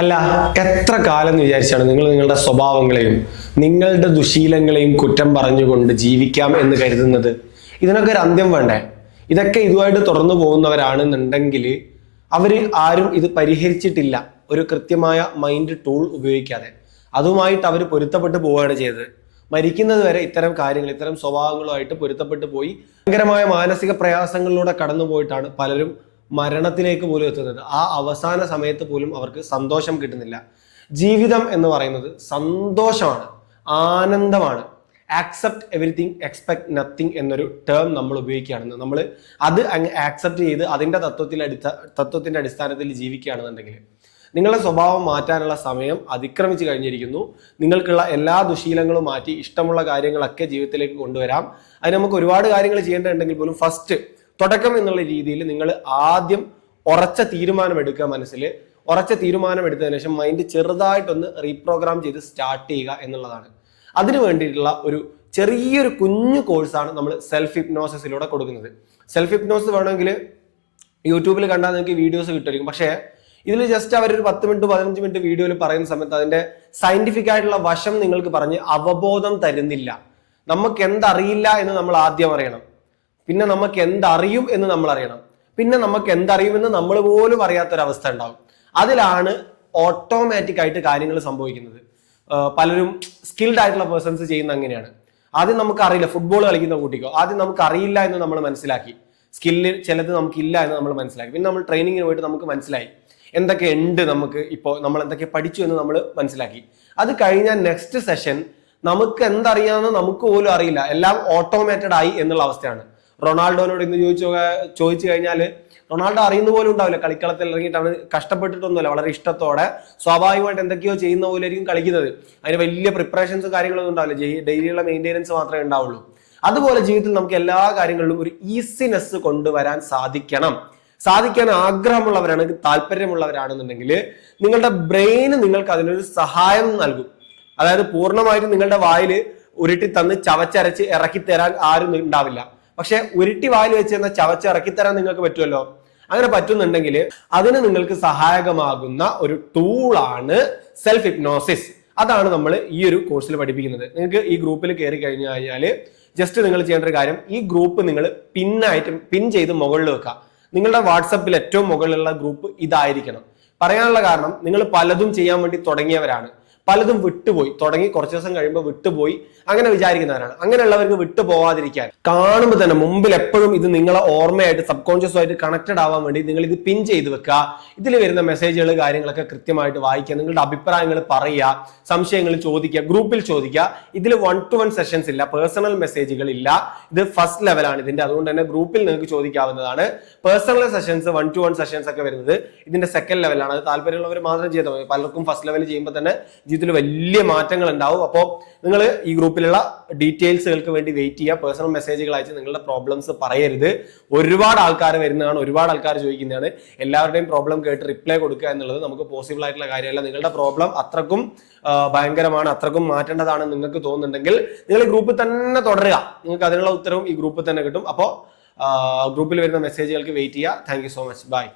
അല്ല, എത്ര കാലം എന്ന് വിചാരിച്ചാണ് നിങ്ങൾ നിങ്ങളുടെ സ്വഭാവങ്ങളെയും നിങ്ങളുടെ ദുശീലങ്ങളെയും കുറ്റം പറഞ്ഞുകൊണ്ട് ജീവിക്കാം എന്ന് കരുതുന്നത്? ഇതിനൊക്കെ ഒരു അന്ത്യം വേണ്ടേ? ഇതൊക്കെ ഇതുമായിട്ട് തുറന്നു പോകുന്നവരാണെന്നുണ്ടെങ്കിൽ അവർ ആരും ഇത് പരിഹരിച്ചിട്ടില്ല ഒരു കൃത്യമായ മൈൻഡ് ടൂൾ ഉപയോഗിക്കാതെ. അതുമായിട്ട് അവർ പൊരുത്തപ്പെട്ട് പോവുകയാണ് ചെയ്തത്. മരിക്കുന്നത് വരെ ഇത്തരം കാര്യങ്ങൾ, ഇത്തരം സ്വഭാവങ്ങളുമായിട്ട് പൊരുത്തപ്പെട്ടു പോയി ഭയങ്കരമായ മാനസിക പ്രയാസങ്ങളിലൂടെ കടന്നു പോയിട്ടാണ് പലരും മരണത്തിലേക്ക് പോലും എത്തുന്നത്. ആ അവസാന സമയത്ത് പോലും അവർക്ക് സന്തോഷം കിട്ടുന്നില്ല. ജീവിതം എന്ന് പറയുന്നത് സന്തോഷമാണ്, ആനന്ദമാണ്. ആക്സെപ്റ്റ് എവറിത്തിങ്, എക്സ്പെക്ട് നത്തിങ് എന്നൊരു ടേം നമ്മൾ ഉപയോഗിക്കുകയാണെന്ന്, നമ്മൾ അത് ആക്സെപ്റ്റ് ചെയ്ത് അതിൻ്റെ തത്വത്തിന്റെ അടിസ്ഥാനത്തിൽ ജീവിക്കുകയാണെന്നുണ്ടെങ്കിൽ നിങ്ങളുടെ സ്വഭാവം മാറ്റാനുള്ള സമയം അതിക്രമിച്ചു കഴിഞ്ഞിരിക്കുന്നു. നിങ്ങൾക്കുള്ള എല്ലാ ദുശീലങ്ങളും മാറ്റി ഇഷ്ടമുള്ള കാര്യങ്ങളൊക്കെ ജീവിതത്തിലേക്ക് കൊണ്ടുവരാം. അതിന് നമുക്ക് ഒരുപാട് കാര്യങ്ങൾ ചെയ്യേണ്ടതുണ്ടെങ്കിൽ പോലും ഫസ്റ്റ് തുടക്കം എന്നുള്ള രീതിയിൽ നിങ്ങൾ ആദ്യം ഉറച്ച തീരുമാനമെടുക്കുക. മനസ്സിൽ ഉറച്ച തീരുമാനമെടുത്തതിനു ശേഷം മൈൻഡ് ചെറുതായിട്ടൊന്ന് റീപ്രോഗ്രാം ചെയ്ത് സ്റ്റാർട്ട് ചെയ്യുക എന്നുള്ളതാണ്. അതിനു വേണ്ടിയിട്ടുള്ള ഒരു ചെറിയൊരു കുഞ്ഞു കോഴ്സാണ് നമ്മൾ സെൽഫ് ഹിപ്നോസിസിലൂടെ കൊടുക്കുന്നത്. സെൽഫ് ഹിപ്നോസിസ് വേണമെങ്കിൽ യൂട്യൂബിൽ കണ്ടാൽ നിങ്ങൾക്ക് വീഡിയോസ് കിട്ടുമായിരിക്കും. പക്ഷേ ഇതിൽ ജസ്റ്റ് അവരൊരു 10 മിനിറ്റ് 15 മിനിറ്റ് വീഡിയോയിൽ പറയുന്ന സമയത്ത് അതിന്റെ സയന്റിഫിക് ആയിട്ടുള്ള വശം നിങ്ങൾക്ക് പറഞ്ഞ് അവബോധം തരുന്നില്ല. നമുക്ക് എന്തറിയില്ല എന്ന് നമ്മൾ ആദ്യം അറിയണം. പിന്നെ നമുക്ക് എന്തറിയും എന്ന് നമ്മൾ അറിയണം. പിന്നെ നമുക്ക് എന്തറിയുമെന്ന് നമ്മൾ പോലും അറിയാത്തൊരവസ്ഥ ഉണ്ടാവും. അതിലാണ് ഓട്ടോമാറ്റിക് ആയിട്ട് കാര്യങ്ങൾ സംഭവിക്കുന്നത്. പലരും സ്കിൽഡ് ആയിട്ടുള്ള പേഴ്സൺസ് ചെയ്യുന്ന അങ്ങനെയാണ്. ആദ്യം നമുക്ക് അറിയില്ല, ഫുട്ബോൾ കളിക്കുന്ന കുട്ടിക്കോ ആദ്യം നമുക്ക് അറിയില്ല എന്ന് നമ്മൾ മനസ്സിലാക്കി, സ്കില്ല് ചിലത് നമുക്കില്ല എന്ന് നമ്മൾ മനസ്സിലാക്കി. പിന്നെ നമ്മൾ ട്രെയിനിങ്ങിന് പോയിട്ട് നമുക്ക് മനസ്സിലായി എന്തൊക്കെ ഉണ്ട്, നമുക്ക് ഇപ്പോൾ നമ്മൾ എന്തൊക്കെ പഠിച്ചു എന്ന് നമ്മൾ മനസ്സിലാക്കി. അത് കഴിഞ്ഞാൽ നെക്സ്റ്റ് സെഷൻ നമുക്ക് എന്തറിയാമെന്ന് നമുക്ക് പോലും അറിയില്ല, എല്ലാം ഓട്ടോമേറ്റഡ് ആയി എന്നുള്ള അവസ്ഥയാണ്. റൊണാൾഡോനോട് ഇന്ന് ചോദിച്ചു കഴിഞ്ഞാൽ റൊണാൾഡോ അറിയുന്ന പോലും ഉണ്ടാവില്ല. കളിക്കളത്തിൽ ഇറങ്ങിയിട്ട് അവന് കഷ്ടപ്പെട്ടിട്ടൊന്നുമില്ല, വളരെ ഇഷ്ടത്തോടെ സ്വാഭാവികമായിട്ട് എന്തൊക്കെയോ ചെയ്യുന്ന പോലെ ആയിരിക്കും കളിക്കുന്നത്. അതിന് വലിയ പ്രിപ്പറേഷൻസ് കാര്യങ്ങളൊന്നും ഉണ്ടാവില്ല, ഡെയിലിയുള്ള മെയിൻ്റെനൻസ് മാത്രമേ ഉണ്ടാവുള്ളൂ. അതുപോലെ ജീവിതത്തിൽ നമുക്ക് എല്ലാ കാര്യങ്ങളിലും ഒരു ഈസിനെസ് കൊണ്ടുവരാൻ സാധിക്കാൻ ആഗ്രഹമുള്ളവരാണെങ്കിൽ, താല്പര്യമുള്ളവരാണെന്നുണ്ടെങ്കിൽ നിങ്ങളുടെ ബ്രെയിൻ നിങ്ങൾക്ക് അതിനൊരു സഹായം നൽകും. അതായത് പൂർണ്ണമായിട്ടും നിങ്ങളുടെ വായിൽ ഉരുട്ടി തന്ന് ചവച്ചരച്ച് ഇറക്കി തരാൻ ആരും ഉണ്ടാവില്ല. പക്ഷെ ഉരുട്ടി വായിൽ വെച്ച് തന്ന ചവച്ച് ഇറക്കി തരാൻ നിങ്ങൾക്ക് പറ്റുമല്ലോ. അങ്ങനെ പറ്റുന്നുണ്ടെങ്കിൽ അതിന് നിങ്ങൾക്ക് സഹായകമാകുന്ന ഒരു ടൂളാണ് സെൽഫ് ഹിപ്നോസിസ്. അതാണ് നമ്മൾ ഈ ഒരു കോഴ്സിൽ പഠിപ്പിക്കുന്നത്. നിങ്ങൾക്ക് ഈ ഗ്രൂപ്പിൽ കയറി കഴിഞ്ഞു കഴിഞ്ഞാൽ ജസ്റ്റ് നിങ്ങൾ ചെയ്യേണ്ട ഒരു കാര്യം, ഈ ഗ്രൂപ്പ് നിങ്ങൾ പിൻ ചെയ്ത് മുകളിൽ വെക്കുക. നിങ്ങളുടെ വാട്സപ്പിൽ ഏറ്റവും മുകളിലുള്ള ഗ്രൂപ്പ് ഇതായിരിക്കണം. പറയാനുള്ള കാരണം, നിങ്ങൾ പലതും ചെയ്യാൻ വേണ്ടി തുടങ്ങിയവരാണ്, പലതും വിട്ടുപോയി, തുടങ്ങി കുറച്ച് ദിവസം കഴിയുമ്പോൾ വിട്ടുപോയി, അങ്ങനെ വിചാരിക്കുന്നവരാണ്. അങ്ങനെയുള്ളവർക്ക് വിട്ടു പോവാതിരിക്കാൻ കാണുമ്പോൾ തന്നെ മുമ്പിൽ എപ്പോഴും ഇത് നിങ്ങളെ ഓർമ്മയായിട്ട് സബ് കോൺഷ്യസ് ആയിട്ട് കണക്റ്റഡ് ആവാൻ വേണ്ടി നിങ്ങൾ ഇത് പിൻ ചെയ്ത് വെക്കുക. ഇതിൽ വരുന്ന മെസ്സേജുകൾ കാര്യങ്ങളൊക്കെ കൃത്യമായിട്ട് വായിക്കുക, നിങ്ങളുടെ അഭിപ്രായങ്ങൾ പറയുക, സംശയങ്ങൾ ചോദിക്കുക, ഗ്രൂപ്പിൽ ചോദിക്കുക. ഇതിൽ 1-to-1 സെഷൻസ് ഇല്ല, പേഴ്സണൽ മെസ്സേജുകൾ ഇല്ല. ഇത് ഫസ്റ്റ് ലെവലാണ് ഇതിന്റെ. അതുകൊണ്ട് തന്നെ ഗ്രൂപ്പിൽ നിങ്ങൾക്ക് ചോദിക്കാവുന്നതാണ്. പേഴ്സണൽ സെഷൻസ് 1-to-1 സെഷൻസ് ഒക്കെ വരുന്നത് ഇതിന്റെ സെക്കൻഡ് ലെവലാണ്. അത് താല്പര്യമുള്ളവർ മാത്രം ചെയ്താൽ മതി. പലർക്കും ഫസ്റ്റ് ലെവൽ ചെയ്യുമ്പോൾ തന്നെ ജീവിതത്തിൽ വലിയ മാറ്റങ്ങൾ ഉണ്ടാവും. അപ്പോൾ നിങ്ങൾ ഈ ഗ്രൂപ്പിലുള്ള ഡീറ്റെയിൽസുകൾക്ക് വേണ്ടി വെയിറ്റ് ചെയ്യുക. പേഴ്സണൽ മെസ്സേജുകൾ അയച്ച് നിങ്ങളുടെ പ്രോബ്ലംസ് പറയരുത്. ഒരുപാട് ആൾക്കാർ വരുന്നതാണ്, ഒരുപാട് ആൾക്കാർ ചോദിക്കുന്നതാണ്. എല്ലാവരുടെയും പ്രോബ്ലം കേട്ട് റിപ്ലൈ കൊടുക്കുക എന്നുള്ളത് നമുക്ക് പോസിബിൾ ആയിട്ടുള്ള കാര്യമല്ല. നിങ്ങളുടെ പ്രോബ്ലം അത്രക്കും ഭയങ്കരമാണ്, അത്രക്കും മാറ്റേണ്ടതാണ് നിങ്ങൾക്ക് തോന്നുന്നുണ്ടെങ്കിൽ നിങ്ങൾ ഈ ഗ്രൂപ്പിൽ തന്നെ തുടരുക. നിങ്ങൾക്ക് അതിനുള്ള ഉത്തരവും ഈ ഗ്രൂപ്പിൽ തന്നെ കിട്ടും. അപ്പോൾ ഗ്രൂപ്പിൽ വരുന്ന മെസ്സേജുകൾക്ക് വെയിറ്റ് ചെയ്യുക. Thank you so much. By.